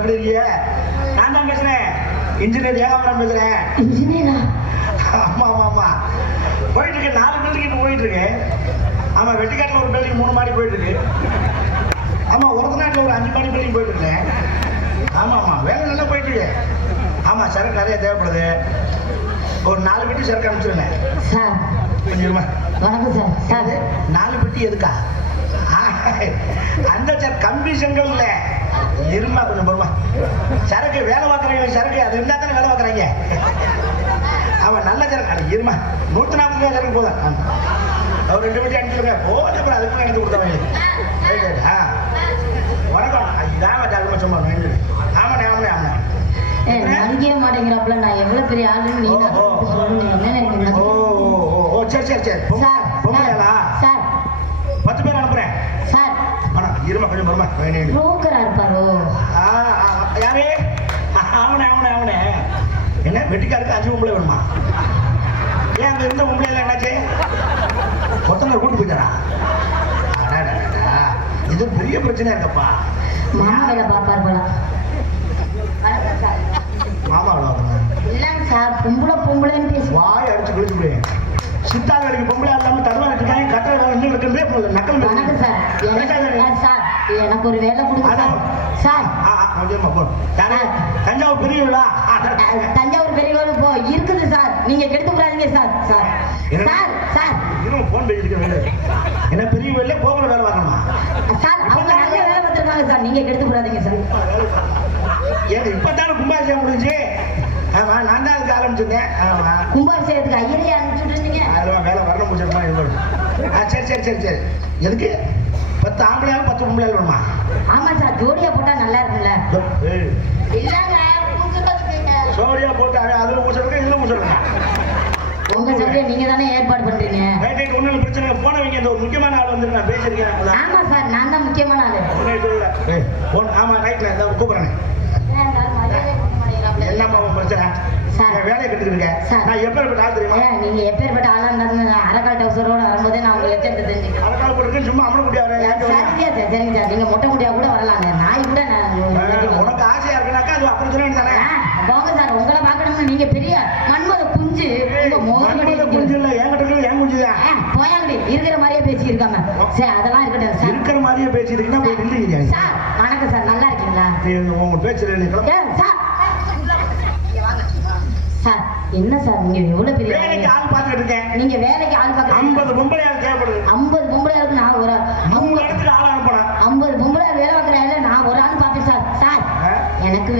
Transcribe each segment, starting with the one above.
எப்படி இருக்கீங்க? நான் தான் பேசுறேன், இன்ஜினியர் ஏகாம்பரம் பேசுறேன். இன்ஜினியரா? ஆமா ஆமா ஆமா, போயிட்டு இருக்கு. 4 பில்டிங் போயிட்டு இருக்கு. ஆமா, வெட்டிக்காட்டில் ஒரு பில்டிங் 3 மாடி போயிட்டு இருக்கு. ஆமா, ஒருத்தநாட்டில் ஒரு 5 மாடி பில்டிங் போயிட்டு இருக்கேன். ஆமா ஆமா, வேலை நல்லா போயிட்டு இருக்கு. ஆமா, சரக்கு நிறைய தேவைப்படுது. ஒரு 4 பெட்டி சரக்கு அனுப்பிச்சிருங்க சார். கொஞ்சமா. வணக்கம் சார். சார் 4 பெட்டி எதுக்கா? அந்த சார் கம்பி செங்கல் இல்ல, இருமா கொஞ்சம் பொறுமா. சரக்கு வேலை பார்க்குறீங்க, சரக்கு அது இருந்தா தானே வேலை பார்க்குறாங்க. அவன் நல்ல சரக்கு இருமா. 140 ரூபாய் சரக்கு போதும். அவர் 2 பெட்டி அனுப்பிச்சிருங்க போதும். அப்புறம் அதுக்கு எடுத்து கொடுத்தவங்க. வணக்கம், இதான் ஜாகமா சும்மா. ஆமாண்ணே ஆமாண்ணே ஆமாண்ணே. நடிக்கவே மாட்டேங்கிறப்பல நான் எவ்வளவு பெரிய ஆளுன்னு நீ சொல்லுங்க. ஓ சரி சரி சரி. பொம்பளையா சார்? 10 பேர் அனுப்புறேன் சார். இருமா கொஞ்சம் பொறுமா. புரோக்கரா இருப்பாரோ? யாரு? ஆவணே ஆவணே ஆவணே. என்ன வெட்டிக்காருக்கு 5 பொம்பளை வேணுமா? ஏன் அங்க இருந்த பொம்பளை எல்லாம் என்னாச்சு? ஒருத்தனை கூட்டு போயிட்டாரா? இது பெரிய பிரச்சனையா இருக்கப்பா. மாமா வேலை பார்ப்பார் போல. மாமா வேலை பார்க்கணும் இல்லைங்க சார், பொம்பளைன்னு பேசி வாய் அடிச்சு குளிச்சு போய் சித்தாள் வேலைக்கு பொம்பளை இல்லாம தருவாங்க இருக்காங்க. கட்டளை வேலை இன்னும் இருக்கிறதே நக்கல். வணக்கம் சார். சார் எனக்கு ஒரு வேலை கொடுங்க சார். சார் தஞ்சாவூர் பெரிய விழா. தஞ்சாவூர் பெரிய விழா இப்போ இருக்குது சார், நீங்க கெடுத்து கூடாதீங்க sir. Sir sir sir phone பேசிட்டு என்ன பெரிய வேலை போகிற வேலை வரணுமா சார்? அவங்க நல்ல வேலை பார்த்துருக்காங்க சார், நீங்க கெடுத்து கூடாதீங்க சார். ஏங்க இப்பதானே கும்பாபிஷேகம் முடிஞ்சு. ஆமா, நான் தான் அதுக்கு ஆரம்பிச்சிருந்தேன். கும்பாபிஷேகத்துக்கு ஐயரையே அனுப்பிச்சுட்டு இருந்தீங்க. அதெல்லாம் வேலை வரணும் முடிச்சிருமா? சரி சரி சரி சரி. எதுக்கு 10 ஆம்பளையாலும் 10 பொம்பளையாலும் வேணுமா? ஆமா சார், ஜோடியா போட்டா நல்லா இருக்கும்ல. இல்லங்க ஜோடியா போட்டு அதுல முடிச்சிருக்கேன், இதுல முடிச்சிருக்கேன். உங்க சைடுல நீங்க தானே ஏற்பாடு பண்றீங்க. ரைட், ஒன்றும் பிரச்சனை. போனவங்க இந்த ஒரு முக்கியமான ஆள் வந்து நான் பேசியிருக்கேன். ஆமா சார், நான் தான் முக்கியமான ஆளு. ஆமா ரைட்ல இந்த கூப்பிடுறேன். என்னம்மா பிரச்சனை? வேலையை கட்டுக்கிறீங்க. நான் எப்பேற்பட்ட ஆள் தெரியுமா? நீங்க எப்பேற்பட்ட ஆளா இருந்தாலும் அரக்கால் டவுசரோட வரும்போதே நான் உங்க லட்சத்தை தெரிஞ்சுக்கிறேன். அரக்கால் போட்டு சும்மா அம்மன் குட்டியா சரிங்க சார், நீங்க மொட்டை குட்டியா கூட வரலாங்க. நாய் கூட உனக்கு ஆசையா இருக்குனாக்கா அது அப்புறம் தானே. போங்க சார், உங்களை பார்க்கணும்னு நீங்க பெரிய மன்மத குஞ்சு. குஞ்சு இல்ல, என்கிட்ட ஏன் குஞ்சுதான். போயாங்கடி இருக்கிற மாதிரியே பேசியிருக்காங்க. சரி அதெல்லாம் இருக்கட்டும் சார். இருக்கிற மாதிரியே பேசியிருக்கீங்கன்னா சார். வணக்கம் சார், நல்லா இருக்கீங்களா? உங்க பேச்சு சார். சார் என்ன சார், நீங்க எவ்வளவு பெரிய வேலைக்கு ஆள் பார்த்துட்டு இருக்கேன். நீங்க வேலைக்கு ஆள் பார்க்க 50 பொம்பளையாள் தேவைப்படுது. 50 பொம்பளையாளுக்கு நான் ஒரு 3 இடத்துக்கு ஆள் அனுப்பணும். 50 பொம்பளையாள் வேலை பார்க்குறேன், நான் ஒரு ஆள் பார்ப்பேன் சார். சார் எனக்கு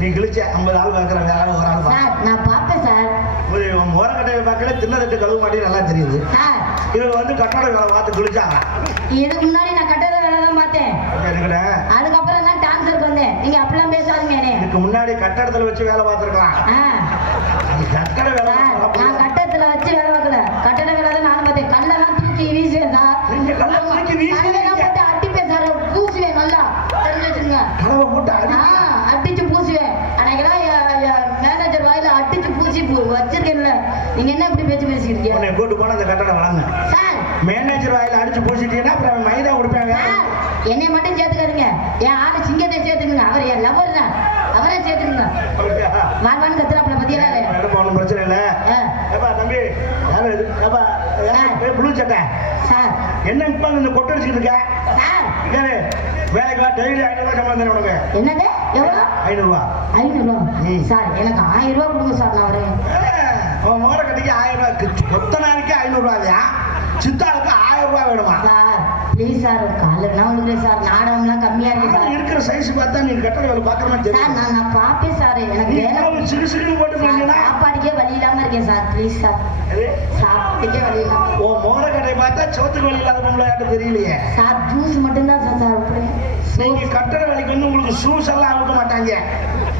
நீ கிழிச்ச 50 ஆள் பார்க்குற வேலை ஒரு ஆள் சார் நான் பார்ப்பேன் சார். மோரக்கட்டையை பார்க்கல, தின்னதட்டு கழுவு மாட்டி நல்லா தெரியுது சார். இவங்க வந்து கட்டட வேலை பார்த்து கிழிச்சாங்க. இதுக்கு முன்னாடி நான் கட்டட வேலை தான் பார்த்தேன். அதுக்கப்புறம் தான் டான்சருக்கு வந்தேன். நீங்க அப்படிலாம் பேசாதீங்க. இதுக்கு முன்னாடி கட்டடத்துல வச்சு வேலை பார்த்துருக்கலாம். கட்டட வேலை நான் கட்டடத்துல வச்சு வேலை பார்க்கல, கட்டட வேலை தான் நானும் பார்த்தேன். கல்லெல்லாம் தூக்கி வீசுவேன் சார். நீங்க கல்ல தூக்கி வீசுவீங்க? போட்டு அடிப்பேன் சார், பூசுவேன். நல்லா தெரிஞ்சு வச்சுருங்க. கலவை போட்டு அடிச்சு பூசுவேன். அன்னைக்கெல்லாம் மேனேஜர் வாயில அடிச்சு பூசி வச்சிருக்கேன்ல. நீங்க என்ன இப்படி பேச்சு பேசிக்கிறீங்க? உன்னை கூட்டு போன அந்த கட்டடம் வாங்க சார். மேனேஜர் வாயில அடிச்சு பூசிட்டீங்கன்னா அப்புறம் மைதா கொடுப்பாங்க. என்னை மட்டும் சேர்த்துக்காருங்க, என் ஆளு சிங்கத்தை சேர்த்துக்குங்க. அவர் என் லவர் தான், அவரே சேர்த்துக்குங்க. வாழ்வான்னு கத்துறாப்புல பத்தியா? ஒன்றும் பிரச்சனை இல்லை. தம்பி புழு சட்டை சார். என்ன இப்ப இந்த கொட்டை அடிச்சுட்டு இருக்க சார்? வேலைக்கு டெய்லி 500 ரூபாய் சம்பளம் தானே உனக்கு? என்னது எவ்வளோ? 500 ரூபா. 500 ரூபா சார். எனக்கு 1000 ரூபா கொடுங்க சார். நான் வரேன். மோர கட்டிக்கு 1000 ரூபாய், மொத்த நாளைக்கு 500 ரூபாயா? சித்தாளுக்கு 1000 ரூபாய் வேணுமா சார்? ப்ளீஸ் சார், காலையில் உங்களுக்கு சார் நாடகம்லாம் கம்மியா இருக்கு சார். இருக்கிற சைஸ் பார்த்தா நீங்க கட்டட வேலை பார்க்குற மாதிரி தெரியும் சார். நான் பார்ப்பேன் சார். எனக்கு சிறு சிறு போட்டு சாப்பாடுக்கே வழி இல்லாம இருக்கேன் சார். ப்ளீஸ் சார், சாப்பாட்டுக்கே வழி இல்லாம. ஓ மோர கடை பார்த்தா சோத்துக்கு வழி இல்லாத பொம்பளையாட்டு தெரியலையே சார். ஜூஸ் மட்டும்தான் சார். சார் நீங்க கட்டட வேலைக்கு வந்து உங்களுக்கு ஷூஸ் எல்லாம் அவுக்க மாட்டாங்க,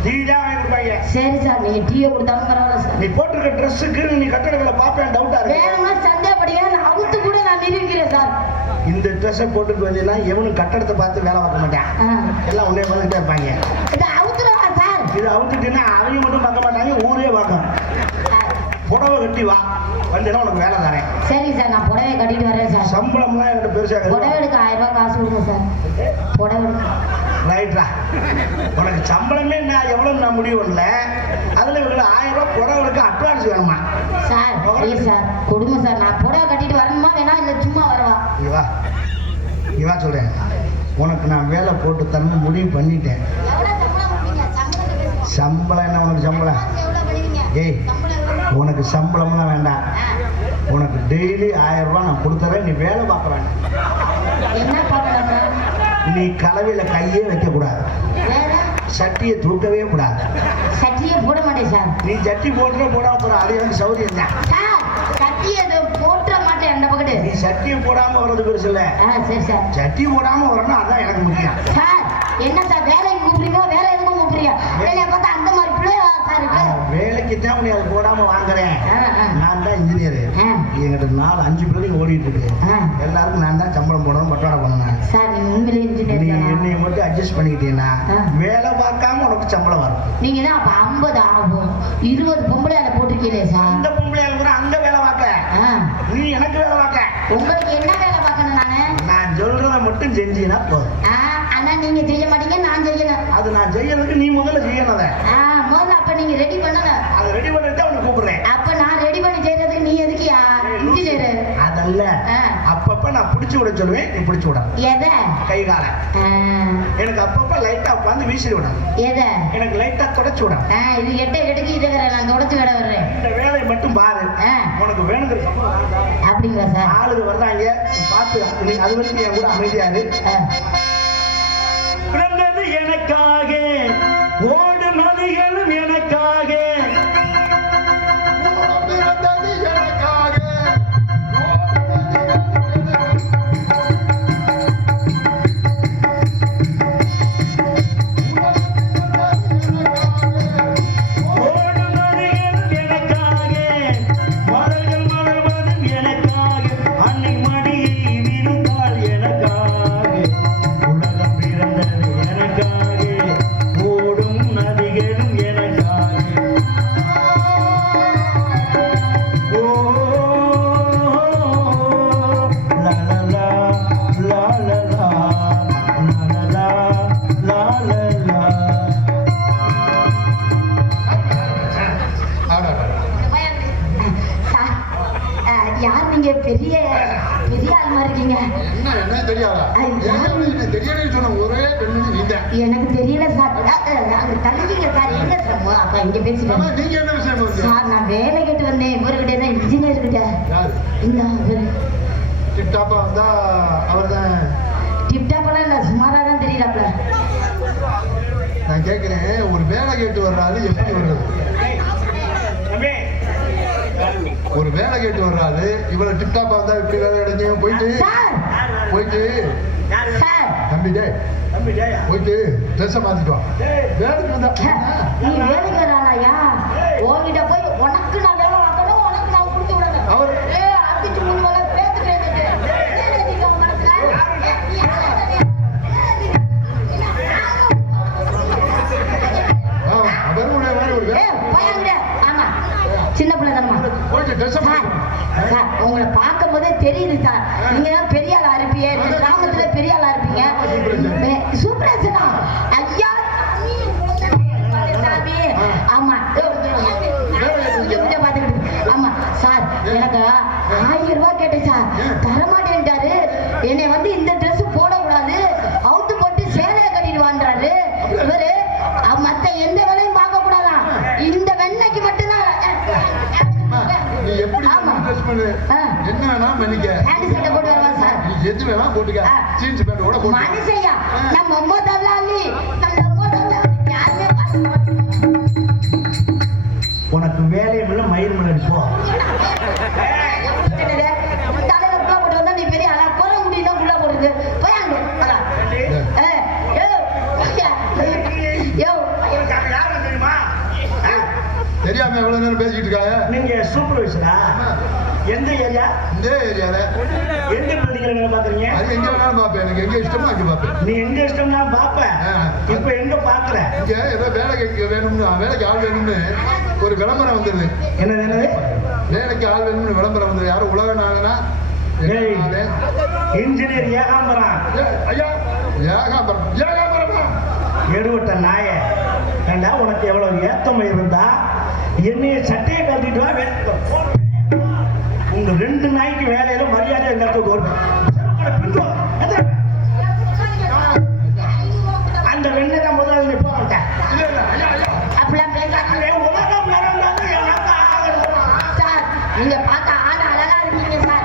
டீ தான் வாங்கி கொடுப்பாங்க. சரி சார், நீங்க டீயை கொடுத்தாலும் பரவாயில்ல சார். நீ போட்டிருக்க ட்ரெஸ்ஸுக்கு நீ கட்டட வேலை பார்ப்பேன் டவுட்டா இருக்கு. வேணுமா சந்தேகப்படுங்க, நான் அவுத்து கூட நான் நிரூபிக்கிறேன் சார். இந்த ட்ரெஸ்ஸை போட்டுட்டு வந்தீங்கன்னா எவனும் கட்டடத்தை பார்த்து வேலை பார்க்க மாட்டான், எல்லாம் உன்னே பார்த்துட்டே இருப்பாங்க. இதை அவுத்துருவா சார். இதை அவுத்துட்டீங்கன்னா அவங்க மட்டும் பார்க்க மாட்டாங்க, ஊரே பார்க்கும். புடவை கட்டி வா, வந்தேன்னா உனக்கு வேலை தரேன். சரி சார், நான் புடவை கட்டிட்டு வரேன் சார். சம்பளம்லாம் என்கிட்ட பெருசாக புடவை எடுக்க 1000 ரூபாய் காசு கொடுங்க சார். புடவை எடுக்க ரைட்ரா. உனக்கு சம்பளமே நான் எவ்வளவு நான் முடிவு பண்ணல. அதுல இவங்க 1000 ரூபாய் புடவைக்கு அட்வான்ஸ் வேணுமா? சார் ப்ளீஸ் சார் கொடுங்க சார். நான் புடவை கட்டிட்டு வரணுமா வேணா இல்லை சும்மா வரவா? நீ வா சொல்றேன். உனக்கு நான் வேலை போட்டு தரணும் முடிவு பண்ணிட்டேன். சம்பளம் என்ன உனக்கு சம்பளம்? ஏய் உனக்கு சம்பளம்லாம் வேண்டாம். உனக்கு டெய்லி 1000 ரூபாய் நான் கொடுத்துறேன். நீ வேலை பார்க்க வேண்டாம். என்ன பார்க்கலாமா? நீ கலவையில கையே வைக்க கூடாது. சட்டியை தூக்கவே கூடாது. சட்டியே போட மாட்டேன் சார். நீ சட்டி போட்டுற போடாம போற அது எனக்கு சௌரியம் தான் சார். சட்டியை போட்டுற மாட்டேன் அந்த பக்கத்து. நீ சட்டியை போடாம வர்றது பெருசு இல்ல. சரி சார். சட்டி போடாம வரணும் அதான் எனக்கு முக்கியம். சார் என்ன சார் வேலைக்கு கூப்பிடுறீங்க? வேற எதுவும் கூப்பிடுறீங்க? வேலையை பார்த்தா அந்த மாதிரி பிள்ளையா சார் இருக்கு. வேலைக்கு தான் நீ அதை போடாம வாங்குறேன். நான் தான் இன்ஜினியர். எங்கிட்ட 4-5 பிள்ளைங்க ஓடிட்டு இருக்கு. எல்லாருக்கும் நான் தான் சம்பளம் போடணும் பட்டாட பண்ணணும். சார் நீங்க உண்மையிலே இன்ஜினியர். நீ என்னை மட்டும் அட்ஜஸ்ட் பண்ணிக்கிட்டீங்கன்னா வேலை பார்க்காம உனக்கு சம்பளம் வரும். நீங்க தான் அப்ப 50 ஆகும். 20 பொம்பளையால போட்டிருக்கீங்களே சார். அந்த பொம்பளையால கூட அங்க வேலை பார்க்க. நீ எனக்கு வேலை பார்க்க. உங்களுக்கு என்ன வேலை பார்க்கணும்? நான் சொல்றத மட்டும் செஞ்சீங்கன்னா போதும். ஆனா நீங்க செய்ய மாட்டீங்க, நான் செய்யணும். அது நான் செய்யறதுக்கு நீ முதல்ல செய்யணும். முதல்ல அப்ப நீங்க ரெடி பண்ணணும். அதை ரெடி பண்ணிட்டு அவனை கூப்பிடுறேன். அப்ப நான் ரெடி பண்ணி செய்யறதுக்கு நீ எதுக்கியா இன்ஜினியர்? அதல்ல அப்பப்ப நான் பிடிச்சு விட சொல்லுவேன். நீ பிடிச்சு விட எதை? கை கால. எனக்கு அப்பப்ப லைட்டா உட்காந்து வீசி விடும். எதை? எனக்கு லைட்டா தொடச்சு விடும். இது எட்ட எடுக்கு இதை நான் தொடச்சு விட வர்றேன். இந்த வேலையை மட்டும் பாரு. உனக்கு வேணுங்கிற அப்படிங்களா சார்? ஆளுங்க வர்றாங்க பார்த்து அது வரைக்கும் என் கூட அமைதியாரு. பிறந்தது எனக்காக, ஓடும் நதிகளும் எனக்காக. பெரிய பெரிய ஆள் மாதிரி இருக்கீங்க. என்ன தெரியாதா? தெரியலன்னு சொன்ன ஒரே பெண்ணு நீதான். எனக்கு தெரியல சார். அங்க தள்ளிங்க சார். என்ன சார் அப்ப இங்க பேசிட்டேன். நீங்க என்ன விஷயம் சார்? நான் வேலை கேட்டு வந்தேன். இவர்கிட்ட தான் இன்ஜினியர் கிட்ட. யாரு? இந்த டிப்டாப்பா வந்தா அவர்தான். டிப்டாப்பெல்லாம் இல்ல, சுமாரா தான் தெரியலப்பல. நான் கேட்கிறேன், ஒரு வேலை கேட்டு வர்றாரு எப்படி வர்றது? ஒரு வேலை கேட்டு வர்றாரு இவ்வளவு டிப்டாப்பா வந்தா இப்படி வேலை கிடைக்கும். போயிட்டு தம்பி டே போயிட்டு ட்ரெஸ் மாத்திட்டு வா. வேலைக்கு வந்தா நீ வேலைக்கு வராளையா? உன்கிட்ட போய் உனக்கு நான் வேலை பார்க்கணும், உனக்கு நான் கொடுத்து விடணும். அவர் அடிச்சு மூணு வேலை பேத்து அவருடைய மாதிரி ஒரு வேலை. ஆமா சின்ன பிள்ளை தானமா. சார் உங்களை பார்க்கும் போதே தெரியுது சார், நீங்க தான் பெரிய ஆளா இருப்பீங்க. இந்த கிராமத்துல பெரிய ஆளா இருப்பீங்க. சூப்பரேசனா ஐயா சாமி. ஆமா பாத்துக்கிட்டு. ஆமா சார் எனக்கு 1000 ரூபாய் கேட்டேன் சார், தரமாட்டேன்ட்டாரு. என்னை வந்து இந்த ட்ரெஸ் போடக்கூடாது, அவுத்து போட்டு சேலையை கட்டிட்டு வான்றாரு. இவரு மத்த எந்த வேலையும் பார்க்க கூடாதான், இந்த வெண்ணைக்கு மட்டும்தான். என்ன மன்னிக்க பேண்ட் சட்டை போட்டு வரவா சார்? எது வேணா போட்டுக்க. ஜீன்ஸ் பேண்ட் கூட போட்டு மனுஷையா நம்ம அம்மா தள்ளாலி நம்ம அம்மா தள்ளாலி யாருமே பார்க்க மாட்டாங்க. உனக்கு வேலையை உள்ள மயிர் முன்னாடி போ. தலையில புள்ள போட்டு வந்தா நீ பெரிய ஆளா? குறை முடியல புள்ள போடுறது போயாங்க. தெரியாம எவ்வளவு நேரம் பேசிட்டு இருக்காங்க. நீங்க சூப்பர்வைசரா? எந்த ஏரியா? இந்த ஏரியால. எந்த பில்டிங்ல வேலை பாக்குறீங்க? அது எங்க வேணாலும் பாப்பேன். எனக்கு எங்க இஷ்டமோ அங்க பாப்பேன். நீ எங்க இஷ்டம்னா பாப்ப. இப்ப எங்க பாக்குற? இங்க ஏதோ வேலைக்கு வேணும்னு, வேலைக்கு ஆள் வேணும்னு ஒரு விளம்பரம் வந்துருது. என்னது? வேலைக்கு ஆள் வேணும்னு விளம்பரம் வந்தது. யாரும் உலக நாளனா இன்ஜினியர் ஏகாம்பரம். ஐயா ஏகாம்பரம் எடுவட்ட நாய ஏண்டா உனக்கு எவ்வளவு ஏத்தம் இருந்தா என்னைய சட்டையை கட்டிட்டு வா உங்க 2 நாய்க்கு வேலையில மரியாதை எல்லாத்துக்கும் வருவேன் அந்த வெண்ணை தான் முதல்ல நிற்ப மாட்டேன் அப்படிலாம் பேசாதீங்க சார். நீங்க பார்க்க ஆள் அழகா இருக்கீங்க சார்.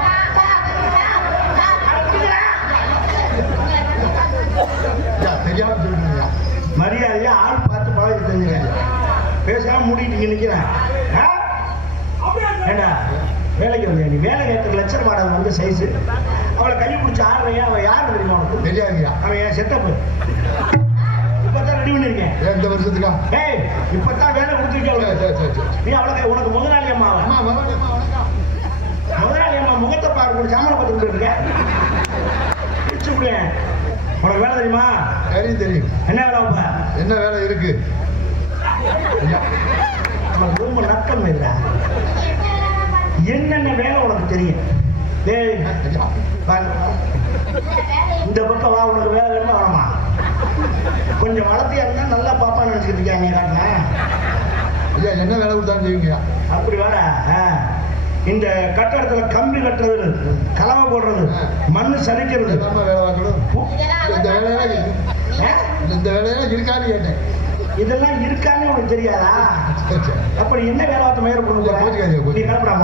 தெரியாம சொல்லுங்க. மரியாதையா ஆள் பார்த்து பழகி தெரிஞ்சுங்க. பேசாம மூடிட்டு நிக்கிறேன். ஏண்டா வேலைக்கு வந்தியா நீ? வேலை கேட்கற லட்சம் மாடல் வந்து சைஸு அவளை கை பிடிச்சி ஆடுறையா? அவன் யார் தெரியுமா உனக்கு? தெரியாதுயா. அவன் என் செட்டப்பு இப்பதான் ரெடி பண்ணிருக்கேன். இந்த வருஷத்துக்கா? ஏய் இப்பதான் வேலை கொடுத்துருக்கேன். நீ அவளுக்கு உனக்கு முதலாளி அம்மா முதலாளி அம்மா முகத்தை பார்க்க சாமான பார்த்துக்கிட்டு இருக்க பிடிச்சு விடுவேன். உனக்கு வேலை தெரியுமா? தெரியும் தெரியும். என்ன வேலை வைப்ப? என்ன வேலை இருக்கு? ரொம்ப நக்கம் இல்லை. என்னென்ன வேலை உனக்கு தெரியும்? டேய் இந்த பக்கம் வா. உனக்கு வேலை வேணுமா வேணாமா? கொஞ்சம் வளர்த்தியா இருந்தா நல்லா பாப்பான்னு நினைச்சுக்கிட்டு இருக்கியா நீ? காட்டினா ஐயா என்ன வேலை கொடுத்தாலும் செய்வீங்க. அப்படி வர இந்த கட்டடத்துல கம்பி கட்டுறது, கலவை போடுறது, மண்ணு சலிக்கிறது, வேலை பார்க்கணும். இந்த வேலையெல்லாம் இருக்கான்னு கேட்டேன். இதெல்லாம் இருக்கான்னு உனக்கு தெரியாதா? அப்படி என்ன வேலை பார்த்து மேல கொடுக்க நீ கிளம்புறாம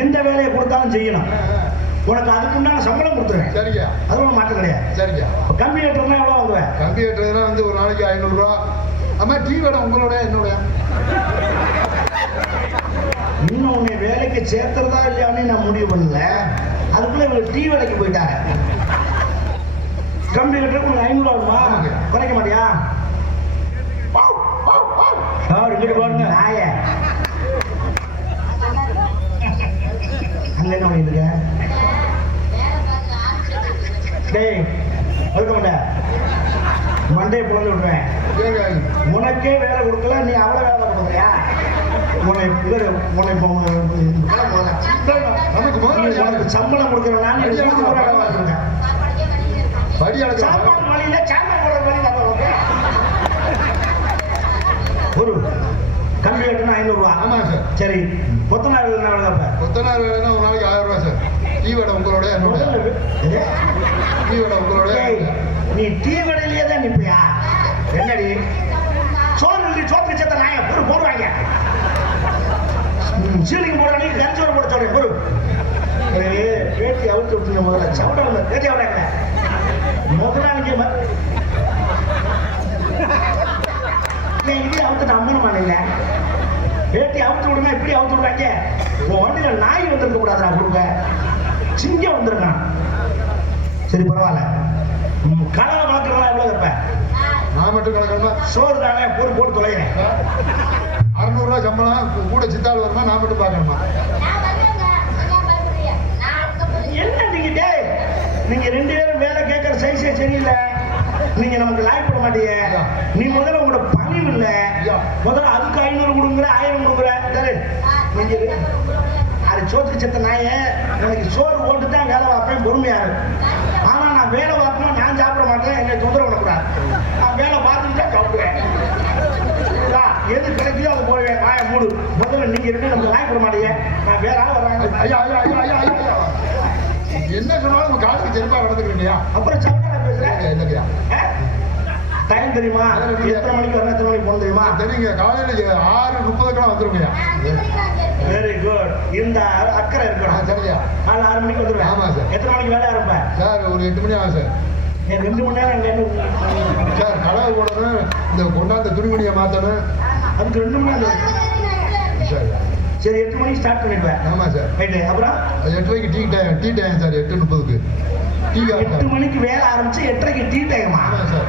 எந்த வேலையை கொடுத்தாலும் செய்யணும். உனக்கு அதுக்கு உண்டான சம்பளம் கொடுத்துருவேன். சரிங்க. அது ஒன்றும் மாற்றம் கிடையாது. சரிங்க. கம்பி கட்டுறதுனா எவ்வளோ வாங்குவேன்? கம்பி கட்டுறதுனா வந்து ஒரு நாளைக்கு 500 ரூபா. அம்மா டீ வேடை உங்களோட என்னோட இன்னும் உன்னை வேலைக்கு சேர்த்துறதா இல்லையான்னு நான் முடிவு பண்ணல. அதுக்குள்ள இவங்க டீ வேலைக்கு போயிட்டாங்க. கம்பி கட்டுறதுக்கு உங்களுக்கு 500 வருமா? குறைக்க மாட்டியா? பாருங்க நாய அங்க என்ன பண்ணிட்டு இருக்க? டேய் ஒழுக்க மாட்டேன், மண்டையை பிளந்து விடுவேன். உனக்கே வேலை கொடுக்கல, நீ அவளை வேலை கொடுக்குறியா? உனக்கு சம்பளம் கொடுக்குறேன். சாப்பாடு வழியில சாப்பாடு போடுற வழி ஒரு கம்பி கட்டுனா 500 ரூபா. ஆமாம் சார். சரி கொத்தனார் வேலை என்ன? கொத்தனார் வேலைன்னா ஒரு நாளைக்கு 1000 ரூபா சார். டீ வேடை உங்களோட என்னோட டீ வேடை உங்களோட. நீ டீ கடையிலேயே தான் நிற்பியா? என்னடி சோறு சோத்து சத்த நாய பொறு போடுவாங்க. சீலிங் போடுறாங்க, கரிச்சோறு போட சொல்றேன் பொறு. பேட்டி அவுத்து விட்டுங்க முதல்ல. சவுடா பேட்டி அவுடாங்க முதலாளிக்கு இதே அவுத்துட்டு அம்மனும் இல்ல. பேட்டி அவுத்து விடுனா இப்படி அவுத்து விடுறாங்க. உன் வண்டியில நாய் வந்திருக்க கூடாதுடா. கொடுங்க சிங்கம் வந்திருக்கான். சரி பரவாயில்ல. கலவை வளர்க்குறதா எவ்வளோ இருப்பேன்? நான் மட்டும் கணக்கணுமா? சோறு தானே பொறு போட்டு தொலைகிறேன். 600 ரூபா சம்பளம் கூட சித்தாள் வருமா? நான் மட்டும் பார்க்கணுமா? என்ன நீங்க நீங்க 2 பேரும் வேலை கேட்கற சைஸே சரியில்லை. நீங்க நமக்கு லாய்ப்பட மாட்டீங்க. நீ முதல்ல உங்களோட பணிவு இல்ல. முதல்ல அதுக்கு 500 கொடுக்குற, 1000 கொடுக்குற. சரி நீங்க அது சோத்துக்கு செத்த நாய எனக்கு சோறு போட்டு தான் வேலை பார்ப்பேன். பொறுமையாரு. ஆனா நான் வேலை பார்க்கணும், நான் சாப்பிட மாட்டேன். என்னை தொந்தரவு பண்ணக்கூடாது. நான் வேலை பார்த்துக்கிட்டா சாப்பிடுவேன். எது கிடைக்குதோ அது போடுவேன். நாயை மூடு. முதல்ல நீங்க 2 பேரும் நமக்கு லாய்ப்பட மாட்டீங்க. நான் வேற ஆள் வர்றாங்க. ஐயா ஐயா ஐயா ஐயா ஐயா என்ன சொன்னாலும் நம்ம காலத்துக்கு செருப்பா நடந்துக்கிறீங்க. அப்புறம் சவடா பேசுறேன். இல்லையா டைம் தெரியுமா? எத்தனை மணிக்கு வரணும், எத்தனை மணிக்கு போகணும் தெரியுமா? தெரியுங்க. காலையில 6:30 வந்துருங்க. Very good. இந்த அக்கறை இருக்கணும். சரியா? காலை 6 மணிக்கு வந்துருவேன். ஆமா சார். எத்தனை மணிக்கு வேலை ஆரம்பிப்பேன்? சார் ஒரு 8 மணி ஆகும் சார். 2 மணி நேரம் அங்கே சார் கலவை போடணும், இந்த கொண்டாந்த துணிமணியை மாற்றணும். அதுக்கு 2 மணி நேரம். சரி 8 மணிக்கு ஸ்டார்ட் பண்ணிடுவேன். ஆமா சார். ரைட்டு. அப்புறம் 8 மணிக்கு டீ டைம் சார். 8:30க்கு டீ. 8 மணிக்கு வேலை ஆரம்பிச்சு 8:30க்கு டீ டைமா? ஆமா சார்.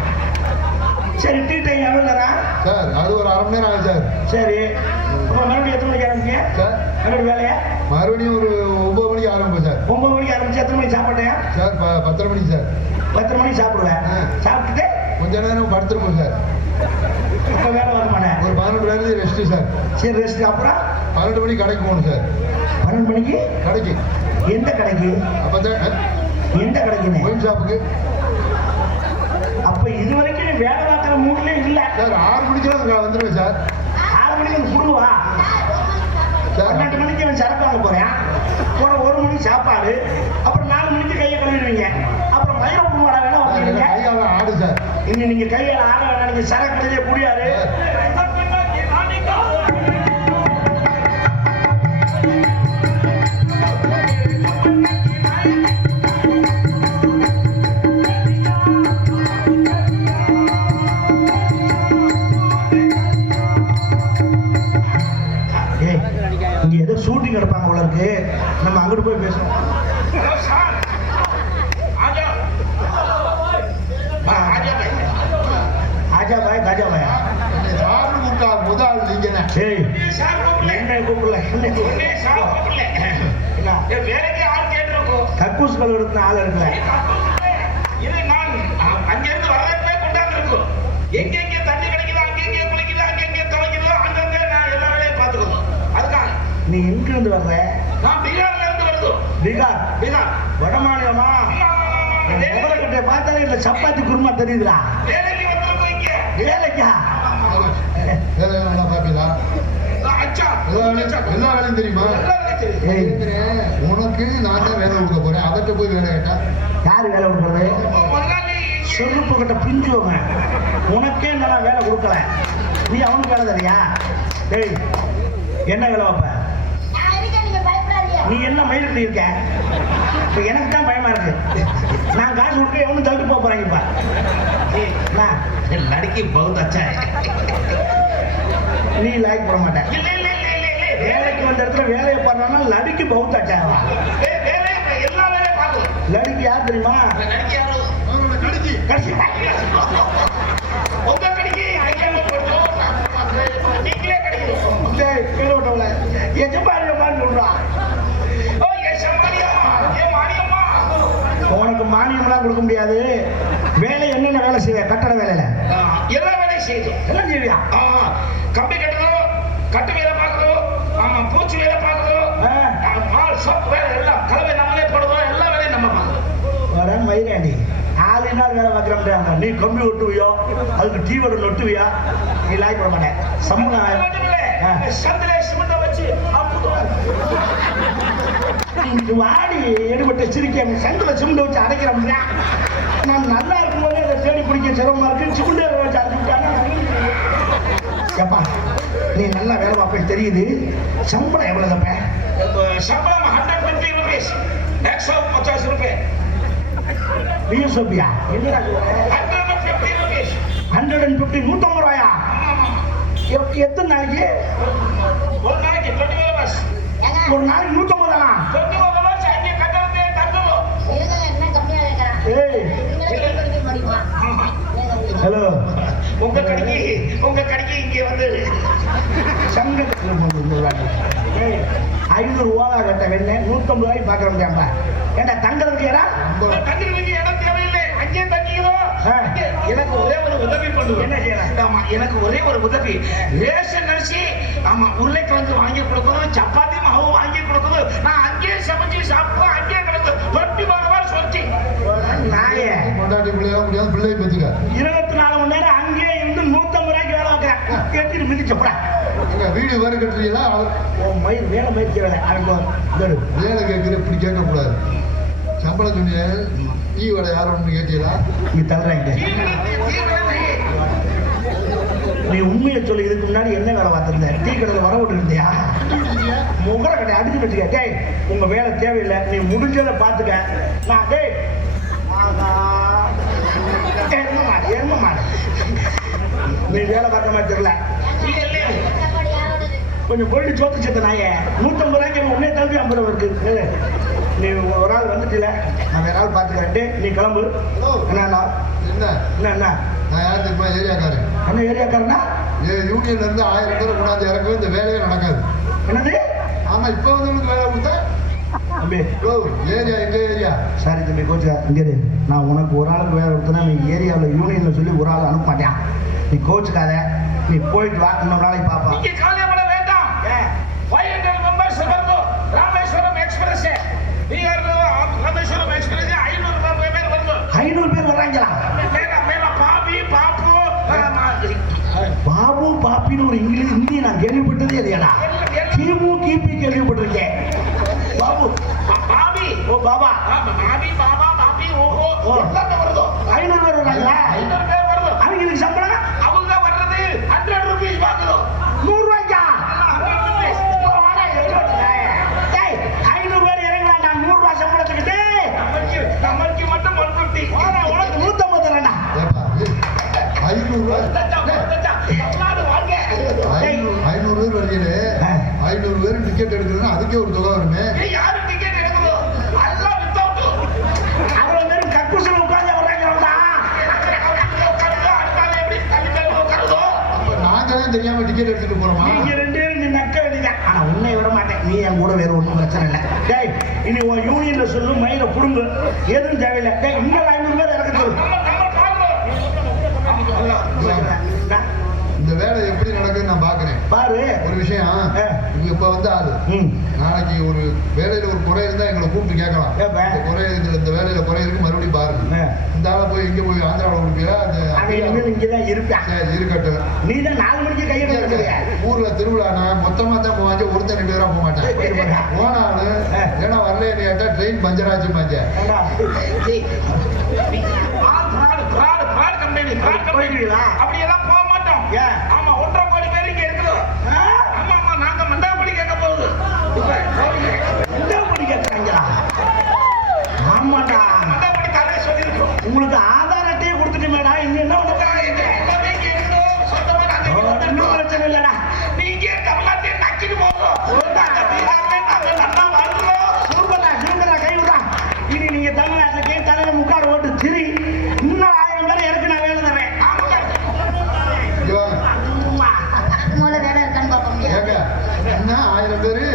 சரி டீ டைம் எவ்வளோ நேரம் சார்? அது ஒரு அரை மணி நேரம் ஆகும் சார். சரி அப்புறம் மறுபடியும் எத்தனை மணிக்கு ஆரம்பிங்க சார்? மறுபடியும் வேலையா? மறுபடியும் ஒரு 9 மணிக்கு ஆரம்பிப்போம் சார். 9 மணிக்கு ஆரம்பிச்சு எத்தனை மணிக்கு சாப்பிட்டேன் சார்? 10:30 மணிக்கு சார். 10 மணிக்கு சாப்பிடுவேன். சாப்பிட்டுட்டு கொஞ்ச நேரம் படுத்துருப்போம் சார். இப்போ வேலை வர மாட்டேன். ஒரு 12 மணி ரெஸ்ட்டு சார். சரி ரெஸ்ட். அப்புறம் 12 மணிக்கு கடைக்கு போகணும் சார். 12 மணிக்கு கடைக்கு? எந்த கடைக்கு? அப்போ தான் எந்த கடைக்குன்னு? ஒயின் ஷாப்புக்கு. அப்ப அப்ப இது வரைக்கும் நீ வேலை பார்க்குற மூட்லயே இல்ல. சார் 6 மணிக்கெல்லாம் வந்துடுவேன் சார். 6 மணிக்கு புடுவா, சார் 12 மணிக்கு அவன் சரக்கு வாங்க போறேன், போன 1 மணிக்கு சாப்பாடு, அப்புறம் 4 மணிக்கு கையை கழுவிடுவீங்க, அப்புறம் மயிரை புடுவாடா வேலை பார்க்குறீங்க. கையால ஆடு சார். இங்க நீங்க கையால ஆட வேணாம், நீங்க சரக்கு கழுவிய கூடியாரு. இங்க ஏதோ ஷூட்டிங் எடுப்பாங்க போல இருக்கு, நம்ம அங்கிட்டு போய் பேசுவோம். ஆஜா பாய் தாஜா பாயா சாப்பிட்டு கொடுத்தா முதல் நீங்க சரி என்ன கூப்பிடல கக்கூஸ் கல் எடுத்த ஆள் இருக்குல்ல, எங்கெங்க தண்ணி கிடைக்குதோ அங்கெங்க குளிக்குதோ அங்கெங்க துவைக்குதோ அங்கங்க நான் எல்லா வேலையும் பார்த்துக்கணும். அதுக்காக நீ எங்க இருந்து வர்ற? நான் பீகார்ல இருந்து வருது. பீகார் பீகார் வட மாநிலமா? கட்டை பார்த்தாலே இல்ல சப்பாத்தி குருமா தெரியுதுடா. வேலைக்கு வந்திருக்கோம் இங்க. வேலைக்கா? வேலை நல்லா பாப்பீங்களா? அச்சா எல்லா வேலையும் தெரியுமா? ஏய், உனக்கு நான் தான் வேலை கொடுக்க போறேன், அவர்கிட்ட போய் வேலை கேட்டா யாரு வேலை கொடுக்கறது? முதலாளி செருப்பு கிட்ட பிஞ்சுவங்க. உனக்கே நான் வேலை கொடுக்கல, நீ அவனுக்கு வேலை தரியா? டேய் என்ன வேலை வைப்ப நீ? என்ன மயில் கட்டி இருக்க? இப்ப எனக்கு தான் பயமா இருக்கு. நான் காசு கொடுக்க எவனும் தள்ளிட்டு போக போறாங்க. இப்ப லड़की बहुत अच्छा है. நீ லாய்க்கு போட மாட்டேன். இல்ல இல்ல இல்ல இல்ல இல்ல வேலைக்கு வந்த இடத்துல வேலையை பண்ணா லடிக்கு பௌத்தாச்சாவா? வேலை எல்லா வேலையும் பாக்குது. லடிக்கு யார் தெரியுமா? லड़की யாரு? கடிச்சு கடைசி உங்க கடிக்கு ஐயா நீங்களே கிடைக்கும். கேள்விட்டவள எஜமானியம்மான்னு சொல்றான். ஓ எஸ் மானியம்மா, ஏ மானியம்மா. உனக்கு மானியம்லாம் கொடுக்க முடியாது. வேலை என்னென்ன வேலை செய்ய? கட்டட வேலையில எல்லா வேலையும் செய்யுது. எல்லாம் செய்வியா? கம்பி கட்டணும், கட்டு வேலை பார்க்கணும், ஆமா பூச்சி வேலை பார்க்கணும், பால் சோப் வேலை எல்லாம் கலவை நம்மளே போடுவோம். எல்லா வேலையும் நம்ம பார்க்கணும். மயிராண்டி 4 நாள் வேலை பார்க்குறாங்க. நீ கம்பி ஒட்டுவியோ, அதுக்கு டீ வடை நொட்டுவியா? நீ லாய்க்கு போட மாட்டேன். சம்பளம் சந்திலே சிமெண்ட வச்சு வாடி எடுபட்ட சிரிக்க சந்தில சிமெண்ட் வச்சு அடைக்கிறோம்னா நான் நல்லா இருக்கும்போது அதை தேடி பிடிக்க சிரமமா இருக்கு. சிமெண்ட் வச்சு அடைச்சுட்டாங்க. எப்பா நீ நல்லா வேலை பார்ப்பேன் தெரியுது. சம்பளம் எவ்வளவு தப்ப? சம்பளம் 150 rupees, 150 rupees. பிஎஸ்ஓபியா? என்னடா 150 rupees. 150 150 ரூபாயா? எத்தனை நாளைக்கு? ஒரு நாளைக்கு 20 hours. ஒரு நாளைக்கு 150 தானா? 20 hours அங்கே கட்டணத்தை தங்கணும். ஏய் ஹலோ, உங்க கடைக்கு இங்கே வந்து சங்கத்தில் போட்டு 500 ரூபா கட்ட வேணே 150 ரூபாய்க்கு பார்க்கற முடியாம ஏண்டா தங்குறதுக்கு ஏடா? தங்குறதுக்கு இடம் தேவையில்லை, அங்கே தங்கிக்கிறோம். எனக்கு ஒரே ஒரு உதவி பண்ணுவோம். என்ன செய்யலாம்? ஆமா எனக்கு ஒரே ஒரு உதவி. ரேஷன் அரிசி ஆமா உருளைக்கிழங்கு வாங்கி கொடுக்கணும், சப்பாத்தி மாவு வாங்கி கொடுக்கணும். நான் அங்கேயே சமைச்சு சாப்பிடுவோம், அங்கேயே கிடக்கும். 24 hours working. நாயே கொண்டாட்டி பிள்ளையா முடியாது, பிள்ளை பத்துக்க 24 மணி நேரம் அங்கேயே இருந்து 150 ரூபாய்க்கு வேலை வைக்கிறேன். கேட்டு மிதிச்சப்படா வீடு வேறு கட்டுறீங்களா? மயில் வேலை மயிற்சி வேலை அவங்க வேலை கேட்குற இப்படி கேட்கக்கூடாது. சம்பளம் சொன்னிய டீ வடை யார் ஒன்று கேட்டீங்களா? நீ தள்ளுறாங்க. நீ உண்மையை சொல்லி இதுக்கு முன்னாடி என்ன வேலை பார்த்திருந்த? டீ கடையில் வர விட்டு இருந்தியா? முகர கடை அடிச்சு வச்சுக்க. டேய் உங்க வேலை தேவையில்லை, நீ முடிஞ்சதை பார்த்துக்க. நான் டேய் எரும நீ வேலை பார்க்க மாதிரி தெரியல. கொஞ்சம் போயிட்டு சோத்து சேர்த்த நாயே 150 ரூபாய்க்கு உடனே தம்பி 50 ரூபா இருக்கு. நீ ஒரு ஆள் வந்துட்டுல, நான் வேற ஆள் பார்த்துக்கிறேன். நீ கிளம்பு. என்ன என்ன நான் யார் தெரியுமா? ஏரியாக்காரன். என்ன ஏரியாக்காரனா? யூனியன்ல இருந்து 1000 பேரை கொண்டாந்து இறக்கவே இந்த வேலையே நடக்காது. என்னது? ஆமா இப்ப வந்து உங்களுக்கு வேலை கொடுத்தா தம்பி ஏரியா எங்க ஏரியா? சாரி தம்பி கோச்சுக்கா. இங்கே நான் உனக்கு ஒரு ஆளுக்கு வேலை கொடுத்தனா நீ ஏரியாவில் யூனியன்ல சொல்லி ஒரு ஆள் அனுப்ப மாட்டேன். நீ கோச்சுக்காத, நீ போயிட்டு வா. இன்னொரு நாளைக்கு பாப்பா. இங்கே காலையில கூட வேண்டாம். 500 members வருது. ராமேஸ்வரம் எக்ஸ்பிரஸ் பீகார் ராமேஸ்வரம் எக்ஸ்பிரஸ் 500 பேர் வருது. 500 பேர் வர்றாங்களா? மேல பாபு பாப்பின்னு ஒரு இங்கிலீஷ் ஹிந்தி நான் கேள்விப்பட்டதே இல்லையாடா. கிமு கிபி கேள்விப்பட்டிருக்கேன். பாபு பாபி ஓ பாபா பாபி பாபா பாபி ஓஹோ ஓ. எல்லாமே வருதோ 500 பேர் வராங்களா? 500 பேர் வருதோ. அவங்களுக்கு சம்பளம் அவங்க வர்றது 100 rupees வாங்குதோ. 100 ரூபாய்க்கா? 100 rupees. 500 பேர் இறங்கலாம்டா 100 ரூபாய் சம்பளத்துக்கு. டேய், நமக்கு மட்டும் 150. உனக்கு 150 தரேன்டா. ஏப்பா, 500 ரூபாய். தமிழ்நாடு வாங்க. 500 பேர் வருகிறே, 500 பேர் டிக்கெட் எடுக்கிறதுன்னா அதுக்கே ஒரு தொகை வருமே. யாரு டிக்கெட் எடுக்கணும்? எல்லாம் வித்தவுட். அவ்வளவு பேரும் கக்கூசில் உட்கார்ந்து வர்றாங்கடா. அடுத்தால எப்படி தள்ளித்தள்ளி உட்காருதோ? அப்ப நாங்க தான் தெரியாம டிக்கெட் எடுத்துட்டு போறோமா? நீங்க 2 பேரும் நீ நக்க வேண்டியதான். ஆனா உன்னை விட மாட்டேன். நீ என் கூட வேற ஒண்ணும் பிரச்சனை இல்லை. டேய், இனி உன் யூனியன்ல சொல்லு, மயில புடுங்கு, எதுவும் தேவையில்லை. டேய், இன்னும் 500 பேர் இறக்க சொல்லு. இந்த வேலை எப்படி நடக்குதுன்னு நான் பாக்குறேன். பாரு ஒரு விஷயம், இங்க இப்ப வந்து ஆளு ம். நாளைக்கு ஒரு வேலையில ஒரு குறை இருந்தா எங்களை கூப்பிட்டு கேட்கலாம். கேப்பேன். இந்த குறை இந்த வேலையில குறை இருக்கு, மறுபடியும் பாருங்க. இந்த ஆளை போய் எங்க போய் ஆந்திராவில் கொடுப்பீங்களா? அவன் இனிமேல் இங்கதான் இருப்பான். சரி, இருக்கட்டும். நீ தான் 4 மணிக்கு கையில இருக்கிறியா? ஊர்ல திருவிழானா மொத்தமா தான் போவாங்க, ஒருத்தர் 2 பேரா போக மாட்டேன். போனாலும் ஏன்னா வரல கேட்டா ட்ரெயின் பஞ்சர் ஆச்சு பாஞ்ச. அப்படியெல்லாம் போக மாட்டோம். ஆமா, 1.5 கோடி பேர் இங்க இருக்கிறோம். ஆமா ஆமா, நாங்க மண்டாபடி கேட்க போகுது. இந்த மணி கேட்கறாங்களா? ஆமாடா, மண்டாபடி கதையை சொல்லியிருக்கோம். உங்களுக்கு ஆதார் அட்டையை கொடுத்துட்டுமேடா. இங்க என்ன உனக்கு எல்லாமே இங்க இருக்கிறோம். சொந்தமா நாங்க இங்க ஒண்ணும் வந்துட்டோம். பிரச்சனை இல்லடா. நீங்க தமிழ்நாட்டையே நக்கிட்டு போகிறோம். நாங்க பீகார்ல நாங்க நல்லா வாழ்றோம். சூப்பர்டா, சூப்பர்டா, கை விடுறா. இனி நீங்க தமிழ்நாட்டுக்கு தலையில முக்காடு ஓட்டு திரி. இன்னும் 1000 பேர் இறக்கு நான் வேலை தரேன். இங்க வாங்க. ஆமா. முதல்ல வேலை இருக்கான்னு பார்ப்போம். ஏங்க, என்ன 1000 பேரு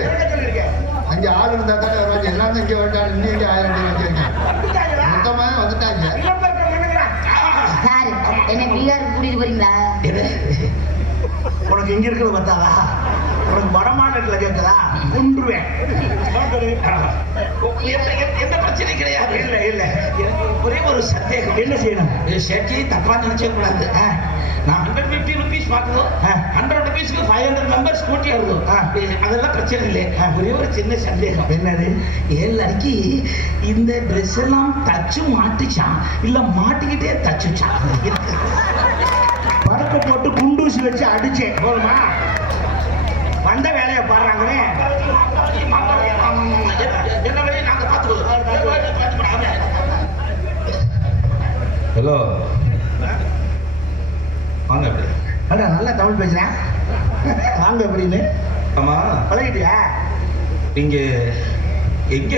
அங்க ஆள் இருந்தா தானே வருவாங்க. எல்லாரும் இங்க வந்துட்டாங்க. இன்னும் இங்க 1000 பேர் வச்சிருக்கேன். மொத்தமா வந்துட்டாங்க. சார், என்ன பீகாருக்கு கூட்டிட்டு போறீங்களா? உனக்கு இங்க இருக்கிறது பார்த்தாதா? உனக்கு வடமாநிலத்துல கேட்குதா? கொன்றுவேன். எந்த பிரச்சனை கிடையாது. இல்ல இல்ல, எனக்கு ஒரே ஒரு சந்தேகம். என்ன செய்யணும்? ஷேட்டையை தப்பா நினைச்சே கூடாது. நான் 150 rupees பார்க்கணும். 100 rupeesக்கு 500 members கூட்டி வருது. அதெல்லாம் பிரச்சனை இல்லை. ஒரே ஒரு சின்ன சந்தேகம். என்னது? 7 அடிக்கு இந்த ட்ரெஸ் எல்லாம் தச்சு மாட்டுச்சான் இல்ல மாட்டிக்கிட்டே தச்சுச்சான்? பறக்க போட்டு குண்டூசி வச்சு அடிச்சேன். போதுமா? வந்த வேலையை பாடுறாங்களே. என்ன வேலையை நாங்க பார்த்துக்கோம். ஹலோ, வாங்க. அப்படி அடா, நல்லா தமிழ் பேசுறேன். வாங்க அப்படின்னு ஆமா, பழகிட்டியா? இங்க எங்க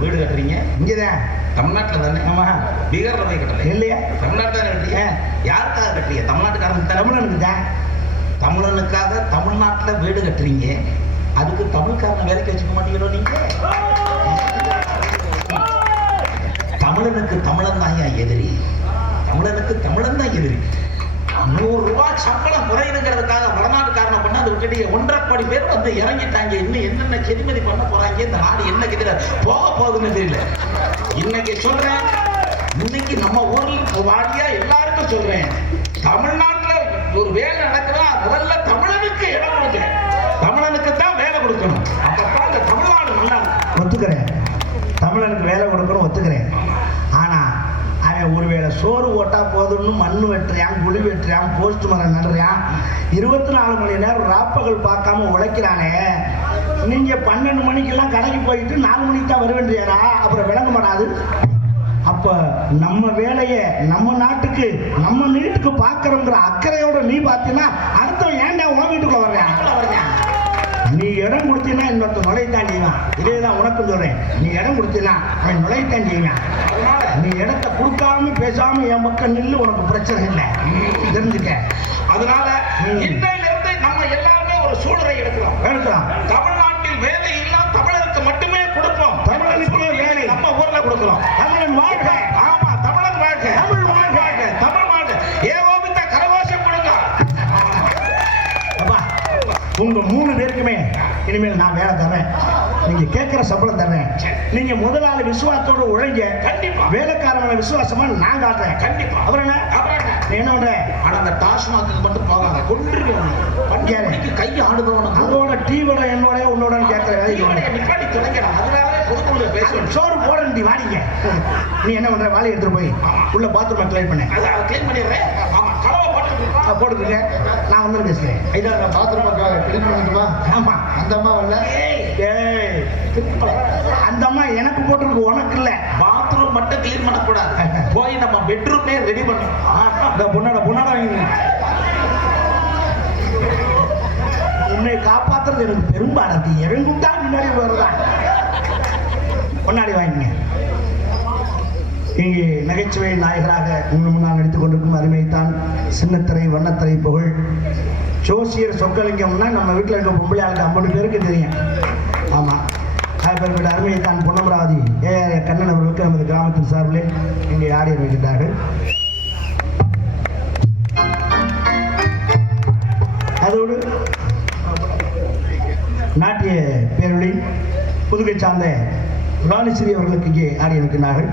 வீடு கட்டுறீங்க? இங்கதான். தமிழ்நாட்டுல தானே? ஆமா. பீகார்ல போய் கட்டல. இல்லையா? தமிழ்நாட்டுல தானே கட்டுறீங்க? யாருக்காக கட்டுறீங்க? தமிழ்நாட்டுக்காரங்க தானே? தமிழனுக்கு தான். தமிழனுக்காக தமிழ்நாட்டுல வீடு கட்டுறீங்க. அதுக்கு தமிழ்காரன் வேலைக்கு வச்சுக்க மாட்டீங்களோ நீங்க? தமிழனுக்கு தமிழன் தான் எதிரி. தமிழனுக்கு தமிழன் தான் எதிரி. 100 ரூபாய் சம்பளம் குறையுதுங்கிறதுக்காக வடநாட்டுக்காரனை பண்ண அதை விட்டுட்டு 1.5 கோடி பேர் வந்து இறங்கிட்டாங்க. இன்னும் என்னென்ன செதுமதி பண்ண போறாங்க? இந்த நாடு என்ன கிட்ட போக போகுதுன்னு தெரியல. இன்னைக்கு சொல்றேன், இன்னைக்கு நம்ம ஊர்ல வாடியா எல்லாருக்கும் சொல்றேன், தமிழ்நாட்டுல ஒரு வேலை நடக்குதா முதல்ல தமிழனுக்கு இடம் கொடுங்க. தமிழனுக்கு தான் வேலை கொடுக்கணும். அப்பதான் இந்த தமிழ்நாடு நல்லா இருக்கும். ஒத்துக்கிறேன், தமிழனுக்கு வேலை கொடுக்கணும், ஒத்துக்கிறேன். ஆனா அவன் ஒருவேளை சோறு ஓட்டா போதும்னு மண்ணு வெட்டுறான், குழி வெட்டுறான், போஸ்ட் மரம் நடுறான், 24 மணி நேரம் ராப்பகல் பார்க்காம உழைக்கிறானே. நீங்க 12 மணிக்கெல்லாம் கடைக்கு போயிட்டு 4 மணிக்கு தான் வருவேன்றியாரா? அப்புறம் விளங்க மாட்டாது. அப்ப நம்ம வேலையை நம்ம நாட்டுக்கு நம்ம வீட்டுக்கு பார்க்கறோங்கிற அக்கறையோட நீ பார்த்தீங்கன்னா அடுத்தவன் ஏன்டா உன் வீட்டுக்குள்ள வர்றேன்? நீ இடம் கொடுத்தீங்கன்னா இன்னொருத்த நுழைத்தான் செய்வான். இதேதான் உனக்கும் சொல்றேன். நீ இடம் கொடுத்தீங்கன்னா அவன் நுழைத்தான் செய்வான். அதனால நீ இடத்தை கொடுக்காம பேசாம என் பக்கம் நில்லு, உனக்கு பிரச்சனை இல்லை, தெரிஞ்சுக்க. அதனால இன்றையில இருந்து நம்ம எல்லாருமே ஒரு சூழலை எடுக்கலாம். தமிழ்நாட்டில் வேலை எல்லாம் தமிழருக்கு மட்டுமே கொடுப்போம். தமிழனுக்கு வேலை நம்ம ஊர்ல கொடுக்கிறோம். தமிழன் வாழ்க. ஆமா, தமிழன் வாழ்க. தமிழ் வாழ்க. தமிழ் வாழ்க. ஏகோபித்த கரகோஷம் கொடுங்க. அப்பா, உங்க 3 பேருக்குமே இனிமேல் நான் வேலை தர்றேன். நீங்க கேட்கிற சம்பளம் தர்றேன். நீங்க முதலாளி விசுவாசத்தோட உழைங்க. கண்டிப்பா. வேலைக்காரங்களை விசுவாசமா நான் காட்டுறேன். கண்டிப்பா. அப்புறம் என்ன? நீ என்ன பண்ற? ஆனா அந்த டாஸ்மாக்கு மட்டும் போகாத. கொன்றுவேன். பண்டிகைக்கு கை ஆடுதவனுக்கு அதோட டீவோட என்னோட உன்னோட கேட்கிற நிப்பாட்டி தொடங்கடா. அதனாலே பொதுக்குழு பேசுவேன். சோறு போட நீ வாடிங்க. நீ என்ன பண்ற? வாளி எடுத்துட்டு போய் உள்ள பாத்ரூம் கிளீன் பண்ண. அதை கிளீன் பண்ணிடுறேன். ஆமா, கலவை போட்டுருங்க. நான் வந்து பேசுறேன். இதான் பாத்ரூம் கிளீன் பண்ணிட்டுமா? ஆமா. அந்த அம்மா வரல. ஏய், அந்த அம்மா எனக்கு போட்டிருக்கு, உனக்கு இல்ல. பாத்ரூம் மட்டும் கிளீன் பண்ணக்கூடாது, போய் நம்ம பெட்ரூமே ரெடி பண்ணணும். பொண்ணாட உன்னை காப்பாத்துறது எனக்கு பெரும்பாடு. இறங்குட்டா முன்னாடி வருதான். முன்னாடி வாங்கிங்க. இங்கே நகைச்சுவை நாயகராக முன்னால் நடித்துக் கொண்டிருக்கும் அருமைத்தான் சின்னத்திரை வண்ணத்திரை புகழ் ஜோசியர் சொக்கலிங்கம்னா நம்ம வீட்டில் இருக்க பொம்பளை ஆளுக்கு 50 பேருக்கு தெரியும். ஆமாம், அப்பேற்பட்ட அருமைத்தான் பொன்னமராவதி ஏஆர் கண்ணன் அவர்களுக்கு நமது கிராமத்தின் சார்பிலே இங்கே ஆடி வருகின்றார்கள். அதோடு நாட்டிய பேரொழி புதுகை சார்ந்த ராணிஸ்ரீ அவர்களுக்கு இங்கே ஆடி இருக்கிறார்கள்.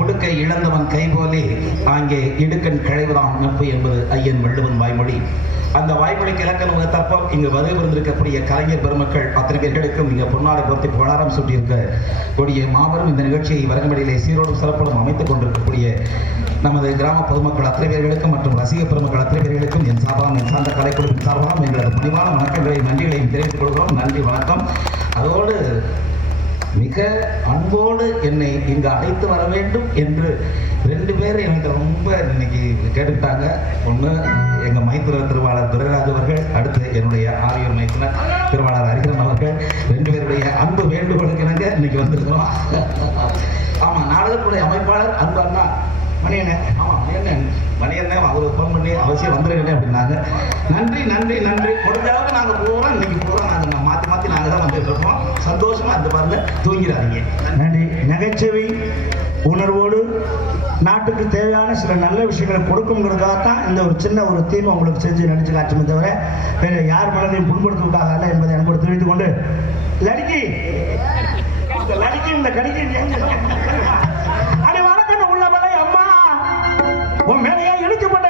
உடுக்கை இழந்தவன் கை போலே அங்கே இடுக்கன் கிளைவதாம் நட்பு என்பது ஐயன் வள்ளுவன் வாய்மொழி. அந்த வாய்மொழிக்கு இலக்கண தப்பம் இங்கு வருகை வந்திருக்கக்கூடிய கலைஞர் பெருமக்கள் அத்தனை பேர்களுக்கும் இங்கே பொன்னாடை பொருத்தி புகழாரம் சூட்டியிருக்க கூடிய மாபெரும் இந்த நிகழ்ச்சியை வரங்கமடியிலே சீரோடும் சிறப்போடும் அமைத்துக் கொண்டிருக்கக்கூடிய நமது கிராம பொதுமக்கள் அத்தனை பேர்களுக்கும் மற்றும் ரசிக பெருமக்கள் அத்தனை பேர்களுக்கும் என் சார்பாகவும் என் சார்ந்த கலைக்குழுவின் சார்பாகவும் எங்களது பணிவான வணக்கங்களையும் நன்றிகளையும் தெரிவித்துக் கொள்கிறோம். நன்றி, வணக்கம். அதோடு மிக அன்போடு என்னை இங்கு அழைத்து வர வேண்டும் என்று 2 பேர் எனக்கு ரொம்ப இன்னைக்கு கேட்டுக்கிட்டாங்க. ஒன்று எங்கள் மைத்துனர் திருவாளர் துரைராஜ் அவர்கள், அடுத்து என்னுடைய ஆரியூர் மைத்துனர் திருவாளர் ஹரிகரன் அவர்கள். 2 பேருடைய அன்பு வேண்டுகோளுக்கு இணங்க இன்னைக்கு வந்திருக்கிறோம். ஆமாம், நாடகத்துடைய அமைப்பாளர் அன்பு அண்ணா மணியண்ணன். ஆமாம், மணியண்ணன் அவருக்கு ஃபோன் பண்ணி அவசியம் வந்துருக்கேன் அப்படின்னாங்க. நன்றி நன்றி நன்றி. முடிஞ்ச அளவுக்கு நாங்கள் போகிறோம். இன்னைக்கு போகிறோம். நாங்கள் மாற்றி நாங்கள் தான் வந்துட்டு இருக்கோம். சந்தோஷமா இருந்து பாருங்க, தூங்கிறாதீங்க. நன்றி. நகைச்சுவை உணர்வோடு நாட்டுக்கு தேவையான சில நல்ல விஷயங்களை கொடுக்குங்கிறதுக்காகத்தான் இந்த ஒரு சின்ன ஒரு தீமை உங்களுக்கு செஞ்சு நடிச்சு காட்டுமே தவிர வேறு யார் மனதையும் புண்படுத்துவதற்காக அல்ல என்பதை அன்போடு தெரிவித்துக் கொண்டு லடிக்கி இந்த கடிக்கி உள்ளவளை அம்மா உன் மேலையா இழுக்கப்பட்ட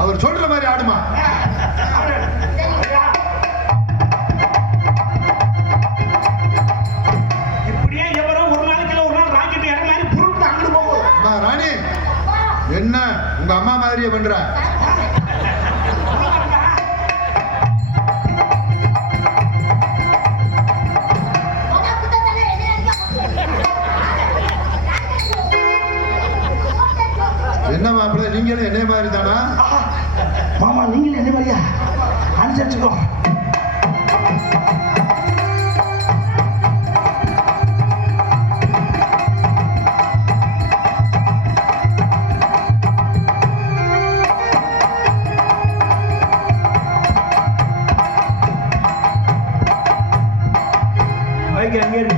அவர் சொல்ற மாதிரி ஆடுமா? இப்படியே எவரோ ஒரு நாளைக்கு ஒரு நாள் ராக்கெட் இறங்க மாதிரி புருட்டு அங்கிட்டு போகும். ராணி, என்ன உங்க அம்மா மாதிரியே பண்ற? என்ன மாப்பிள்ள, நீங்களும் என்ன மாதிரி தானா? மாமா, நீங்களும் என்ன மாதிரியா? அனுசரிச்சுக்கோ. அங்கே இருக்கு.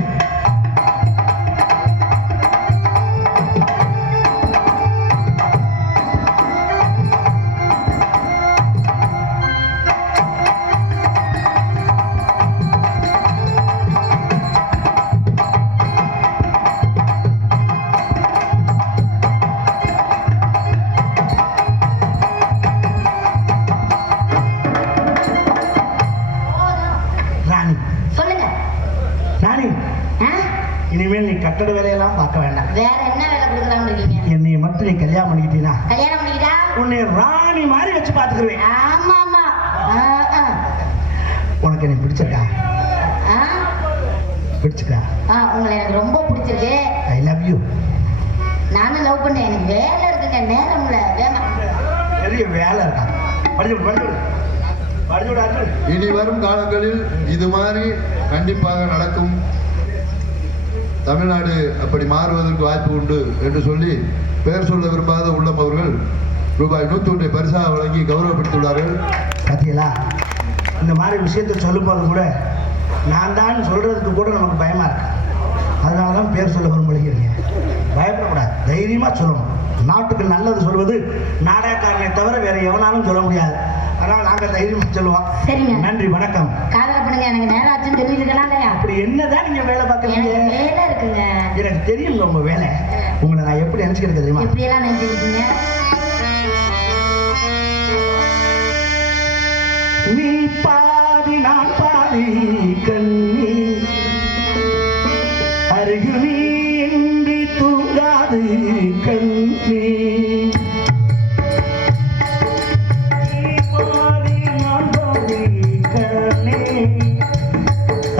வேலையெல்லாம் பார்க்க வேண்டாம். வேற என்ன வேலை கொடுக்கலாம்னு இருக்கீங்க? என்னைய மட்டும் நீ கல்யாணம் பண்ணிக்கிட்டீனா கல்யாணம் பண்ணிக்கிட்டா உன்னை ராணி மாதிரி வச்சு பார்த்துக்குருவேன். ஆமா ஆமா. உனக்கு எனக்கு பிடிச்சிருக்கா? பிடிச்சிருக்கா? உங்களை எனக்கு ரொம்ப பிடிச்சிருக்கு. I love you. நானும் லவ் பண்ணேன். எனக்கு வேலை இருக்குங்க, நேரம் இல்ல. பெரிய வேலை இருக்கா? இனி வரும் காலங்களில் இது மாதிரி கண்டிப்பாக நடக்கும். தமிழ்நாடு அப்படி மாறுவதற்கு வாய்ப்பு உண்டு என்று சொல்லி பெயர் சொல்ல விரும்பாத உள்ளம் அவர்கள் ரூபாய் 101 பரிசாக வழங்கி கௌரவப்படுத்தியுள்ளார்கள். பார்த்தீங்களா? இந்த மாதிரி விஷயத்தை சொல்லும்போது கூட நான் தான் சொல்றதுக்கு கூட நமக்கு பயமா இருக்கு. அதனால தான் பேர் சொல்ல விரும்புகிறீங்க. பயப்படக்கூடாது, தைரியமா சொல்லணும். நாட்டுக்கு நல்லது சொல்வது நாடகக்காரனை தவிர வேற எவனாலும் சொல்ல முடியாது. அதனால நாங்க தைரியமா சொல்லுவோம். சரிங்க, நன்றி, வணக்கம். காதல பண்ணுங்க. எனக்கு நேரம் ஆச்சுன்னு சொல்லியிருக்கலாம் இல்லையா? அப்படி என்னதான் நீங்க வேலை பார்க்கறீங்க? வேலை இருக்குங்க. எனக்கு தெரியுங்க உங்க வேலை. உங்களை நான் எப்படி நினைச்சுக்கிறது தெரியுமா? எப்படி எல்லாம் நினைச்சிருக்கீங்க? நீ பாதி நான் பாதி கண்ணி அருகு நீ இன்றி தூங்காது கண்ணி. நீ பாதி நான் பாதி கண்ணி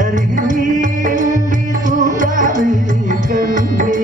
அருகு நீ இன்றி தூங்காது கண்ணி.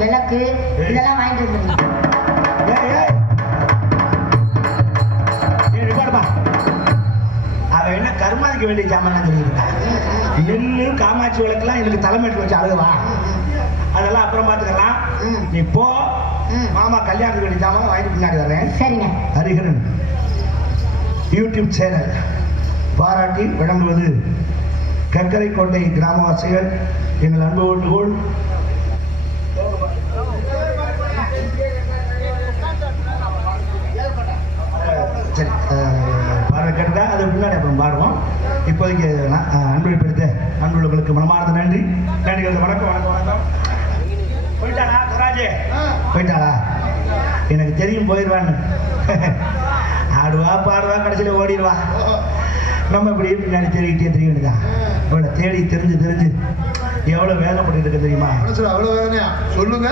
விளக்கு இதெல்லாம் வாங்கிட்டு வந்துருங்க. அவ என்ன கருமாதிக்க வேண்டிய சாமான் சொல்லியிருக்கா? நெல்லு காமாட்சி விளக்குலாம் எனக்கு தலைமையிட்டு வச்சு அழுகுவா. அதெல்லாம் அப்புறம் பார்த்துக்கலாம். நீ போ, மாமா கல்யாணத்துக்கு வேண்டிய சாமான் வாங்கிட்டு பின்னாடி வரேன். சரிங்க. ஹரிஹரன் யூடியூப் சேனல் பாராட்டி வழங்குவது கக்கரைக்கோட்டை கிராமவாசிகள், எங்கள் அன்பு ஓட்டுகோள் சரி பாடல் கேட்டதா அது பின்னாடி அப்புறம் பாடுவோம். இப்போதைக்கு அன்பை பிடித்த அன்புள்ளவர்களுக்கு மனமார்ந்த நன்றி. நன்றிகள். வணக்கம் வணக்கம் வணக்கம். போயிட்டாளா தராஜே? போயிட்டாளா? எனக்கு தெரியும் போயிடுவான்னு. ஆடுவா பாடுவா கடைசியில் ஓடிடுவா. நம்ம இப்படி பின்னாடி தேடிக்கிட்டே தெரிய வேண்டியதான். அவளை தேடி தெரிஞ்சு எவ்வளோ வேதனைப்பட்டு இருக்க தெரியுமா? அவ்வளோ வேதனையா? சொல்லுங்க.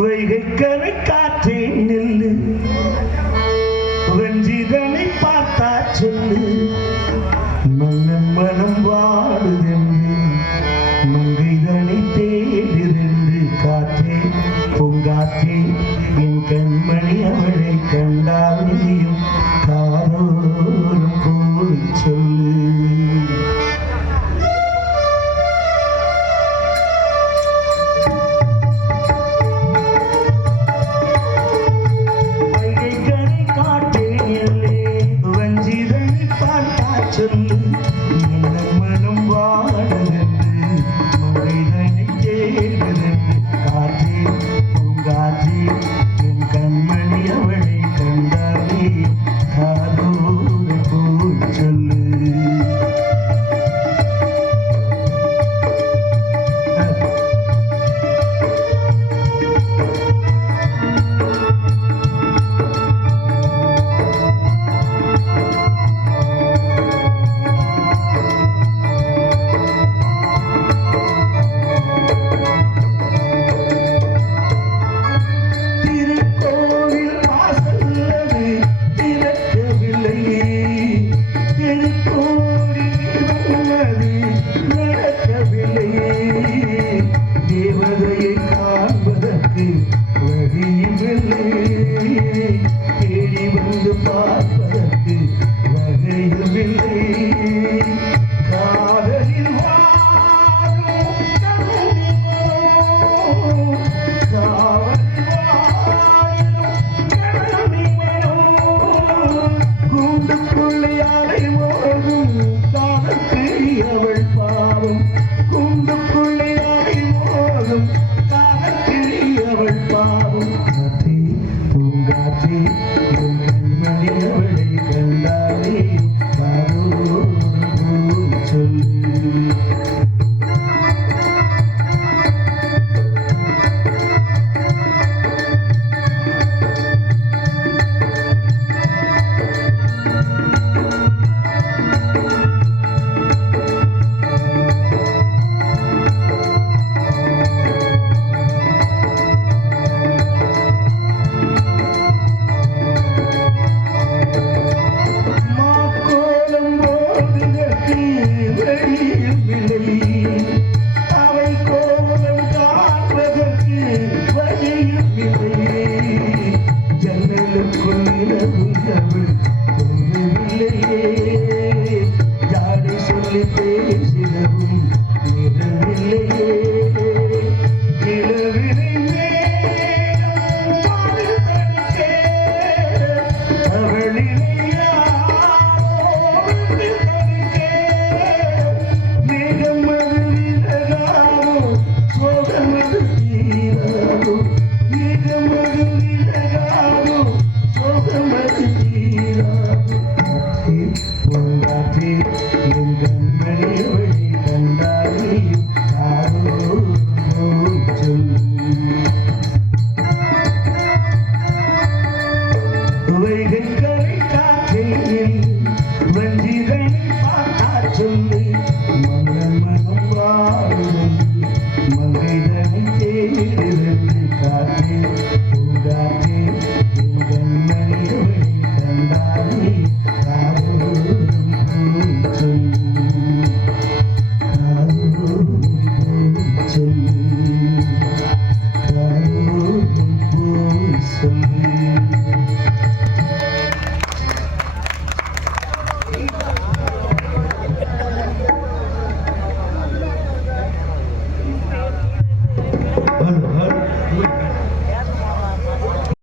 வைகைக்கரை காற்றே நெல்லு, வெஞ்சிதனை பார்த்தா சொல்லு, மனம் வாடுது